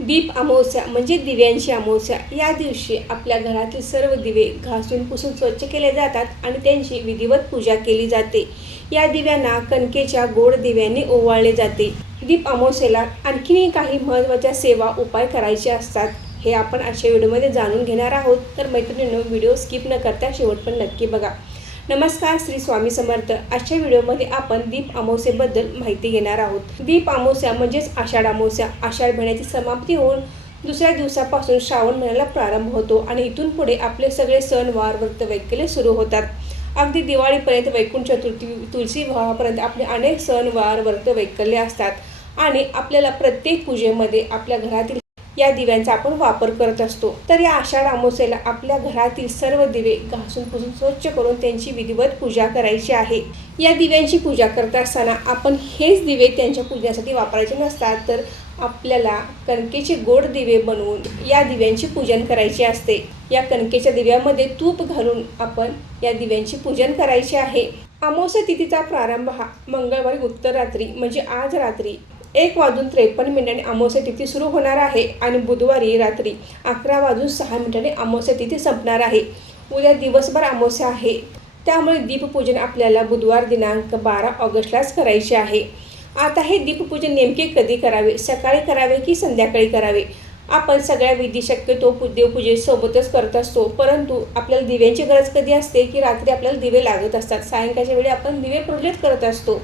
दीप अमावस्या म्हणजे दिव्यांची अमावस्या. या दिवशी आपल्या घरातील सर्व दिवे घासून पुसून स्वच्छ केले जातात आणि त्यांची विधिवत पूजा केली जाते. या दिव्यांना कणकेच्या गोड दिव्यांनी ओवाळले जाते. दीप अमावस्येला आणखीनही काही महत्त्वाच्या सेवा उपाय करायचे असतात. हे आपण आजच्या व्हिडिओमध्ये जाणून घेणार आहोत. तर मैत्रिणींनो, व्हिडिओ स्किप न करता शेवट पण नक्की बघा. नमस्कार, श्री स्वामी समर्थ. आजच्या व्हिडिओमध्ये आपण दीप अमावस्येबद्दल माहिती घेणार आहोत. दीप अमावस्या म्हणजेच आषाढ अमावस्या. आषाढ महिन्याची समाप्ती होऊन दुसऱ्या दिवसापासून श्रावण महिन्याला प्रारंभ होतो आणि इथून पुढे आपले सगळे सण वार व्रत वैकल्ये सुरू होतात. अगदी दिवाळीपर्यंत, वैकुंठ चतुर्थी, तुलसी विवाहापर्यंत आपले अनेक सण वार व्रत वैकल्ये असतात आणि आपल्याला प्रत्येक पूजेमध्ये आपल्या घरातील या दिव्यांचा आपण वापर करत असतो. तर या आषाढ अमावस्येला आपल्या घरातील सर्व दिवे घासून पुसून स्वच्छ करून त्यांची विधिवत पूजा करायची आहे. या दिव्यांची पूजा करत असताना आपण हेच दिवे त्यांच्या पूजनासाठी वापरायचे नसतात, तर आपल्याला कणकेचे गोड दिवे बनवून या दिव्यांची पूजन करायचे असते. या कणकेच्या दिव्यामध्ये तूप घालून आपण या दिव्यांची पूजन करायचे आहे. अमावस्या तिथीचा प्रारंभ हा मंगळवारी उत्तर रात्री म्हणजे आज रात्री 1:53 अमावस्या तिथी सुरू होणार आहे आणि बुधवारी रात्री 11:06 अमावस्या तिथी संपणार आहे. उद्या दिवसभर अमावस्या आहे, त्यामुळे दीपपूजन आपल्याला बुधवार दिनांक 12 ऑगस्टलाच करायचे आहे. आता हे दीपपूजन नेमके कधी करावे, सकाळी करावे की संध्याकाळी करावे? आपण सगळ्या विधी शक्यतो देवपूजेसोबतच करत असतो, परंतु आपल्याला दिव्यांची गरज कधी असते की रात्री आपल्याला दिवे लागत असतात. सायंकाळच्या वेळी आपण दिवे प्रज्वलित करत असतो,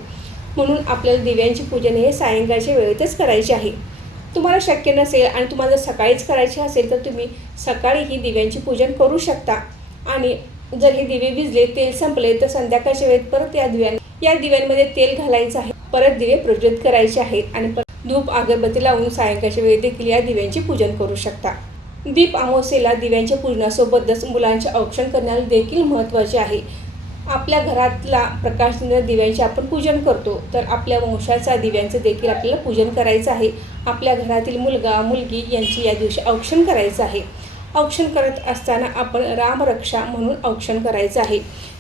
म्हणून आपल्याला दिव्यांचे पूजन हे सायंकाळच्या वेळेतच करायचे आहे. तुम्हाला शक्य नसेल आणि तुम्हाला जर सकाळीच करायचे असेल तर तुम्ही सकाळीही दिव्यांचे पूजन करू शकता आणि जर हे दिवे विझले, तेल संपले, तर संध्याकाळच्या वेळेत परत या दिव्यांमध्ये तेल घालायचं आहे, परत दिवे प्रज्वलित करायचे आहेत आणि परत धूप अगरबत्ती लावून सायंकाळच्या वेळेत देखील या दिव्यांचे पूजन करू शकता. दीप अमावस्येला दिव्यांच्या पूजनासोबतच मुलांचे औक्षण करण्याला देखील महत्त्वाचे आहे. आपल्या घरातला प्रकाश देणाऱ्या दिव्यांचे आपण पूजन करतो, तर आपल्या वंशाचा दिव्यांचं देखील आपल्याला पूजन करायचं आहे. आपल्या घरातील मुलगा मुलगी यांची या दिवशी औक्षण करायचं आहे. औक्षण करत असताना आपण रामरक्षा म्हणून औक्षण करायचं आहे,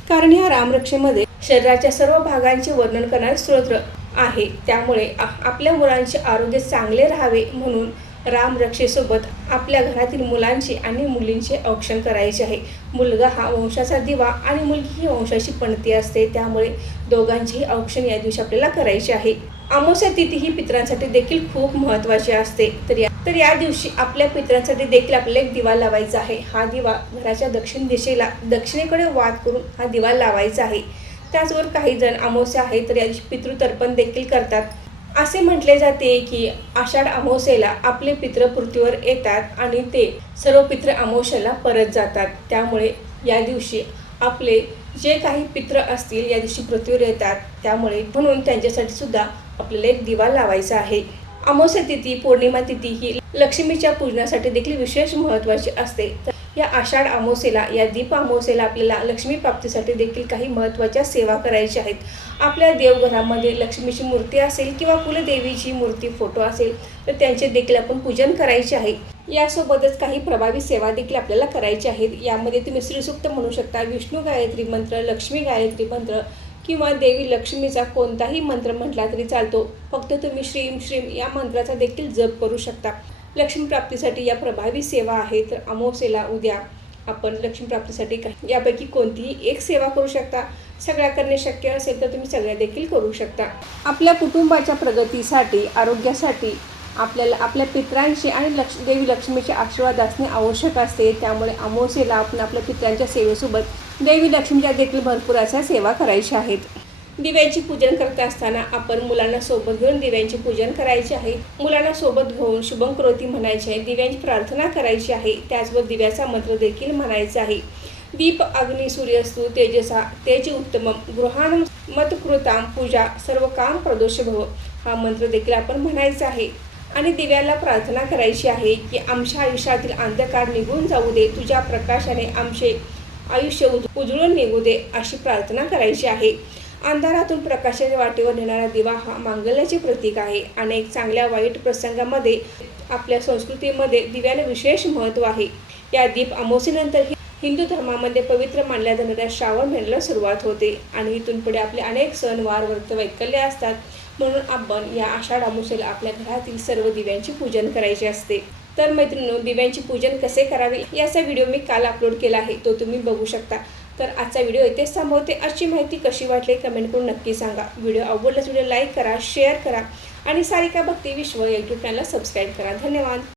कारण ह्या रामरक्षेमध्ये शरीराच्या सर्व भागांचे वर्णन करणारे स्तोत्र आहे. त्यामुळे आपल्या मुलांचे आरोग्य चांगले राहावे म्हणून रामरक्षेसोबत आपल्या घरातील मुलांचे आणि मुलींचे औक्षण करायचे आहे. मुलगा हा वंशाचा दिवा आणि मुलगी ही वंशाची पणती असते, त्यामुळे दोघांचेही औक्षण या दिवशी आपल्याला करायचे आहे. अमावस्या तिथी ही पितरांसाठी देखील खूप महत्त्वाची असते. तर या दिवशी आपल्या पितरांसाठी देखील आपल्याला एक दिवा लावायचा आहे. हा दिवा घराच्या दक्षिण दिशेला दक्षिणेकडे वाद करून हा दिवा लावायचा आहे. त्याचबरोबर काही जण अमावस्या आहे तर या दिवशी पितृतर्पण देखील करतात. असे म्हटले जाते की आषाढ अमावस्येला आपले पितृ पृथ्वीवर येतात आणि ते सर्व पितृ अमावस्येला परत जातात. त्यामुळे या दिवशी आपले जे काही पितृ असतील या दिवशी पृथ्वीवर येतात, त्यामुळे म्हणून त्यांच्यासाठी सुद्धा आपल्याला एक दिवा लावायचा आहे. अमावस्या तिथी, पौर्णिमा तिथी ही लक्ष्मीच्या पूजनासाठी देखील विशेष महत्त्वाची असते. या आषाढ अमावस्येला, या दीप अमावस्येला आपल्याला लक्ष्मी प्राप्तीसाठी देखील काही महत्त्वाच्या सेवा करायच्या आहेत. आपल्या देवघरामध्ये लक्ष्मीची मूर्ती असेल किंवा कुलदेवीची मूर्ती, फोटो असेल तर त्यांचे देखील आपण पूजन करायचे आहे. यासोबतच काही प्रभावी सेवा देखील आपल्याला करायच्या आहेत. यामध्ये तुम्ही श्रीसूक्त म्हणू शकता, विष्णू गायत्री मंत्र, लक्ष्मी गायत्री मंत्र किंवा देवी लक्ष्मीचा कोणताही मंत्र म्हटला तरी चालतो. फक्त तुम्ही श्रीम श्रीम या मंत्राचा देखील जप करू शकता. लक्ष्मी प्राप्तीसाठी या प्रभावी सेवा आहेत. तर अमावस्येला उद्या आपण लक्ष्मी प्राप्तीसाठी यापैकी कोणतीही एक सेवा करू शकता. सगळ्या करणे शक्य असेल तर तुम्ही सगळ्या देखील करू शकता. आपल्या कुटुंबाच्या प्रगतीसाठी, आरोग्यासाठी आपल्याला आपल्या पितरांचे आणि देवी लक्ष्मीचे आशीर्वाद असणे आवश्यक असते. त्यामुळे अमावस्येला आपण आपल्या पितरांच्या सेवेसोबत देवी लक्ष्मीच्या देखील भरपूर अशा सेवा करायच्या आहेत. दिव्यांचे पूजन करत असताना आपण मुलांना सोबत घेऊन दिव्यांचे पूजन करायचे आहे. मुलांना सोबत घेऊन शुभं करोती म्हणायचे आहे, दिव्यांची प्रार्थना करायची आहे. त्याचबरोबर दिव्याचा मंत्र देखील म्हणायचा आहे. दीप अग्नी सूर्यस्तु तेजसा तेज उत्तमम गृहाण मतकृताम पूजा सर्व काम प्रदोष भव हा मंत्र देखील आपण म्हणायचा आहे. आणि दिव्याला प्रार्थना करायची आहे की आमच्या आयुष्यातील अंधकार निघून जाऊ दे, तुझ्या प्रकाशाने आमचे आयुष्य उजळून निघू दे, अशी प्रार्थना करायची आहे. अंधारातून प्रकाशाच्या वाटेवर नेणारा दिवा हा मांगल्याचे प्रतीक आहे. अनेक चांगल्या वाईट प्रसंगामध्ये आपल्या संस्कृतीमध्ये दिव्याला विशेष महत्त्व आहे. या दीप अमावस्येनंतर हिंदू धर्मामध्ये पवित्र मानल्या जाणाऱ्या श्रावण महिन्याला सुरुवात होते आणि इथून पुढे आपले अनेक सण वार व्रत वैकल्ये असतात. म्हणून आपण या आषाढ अमावस्येला आपल्या घरातील सर्व दिव्यांची पूजन करायचे असते. तर मैत्रिणींनो, दिव्यांचे पूजन कसे करावे याचा व्हिडिओ मी काल अपलोड केला आहे, तो तुम्ही बघू शकता. तर आजचा व्हिडिओ इथेच थांबवते. आजची माहिती कशी वाटली कमेंट करून नक्की सांगा. व्हिडिओ आवडल्यास व्हिडिओ लाईक करा, शेअर करा आणि सारिका भक्ती विश्व यूट्यूब चॅनलला सबस्क्राईब करा. धन्यवाद.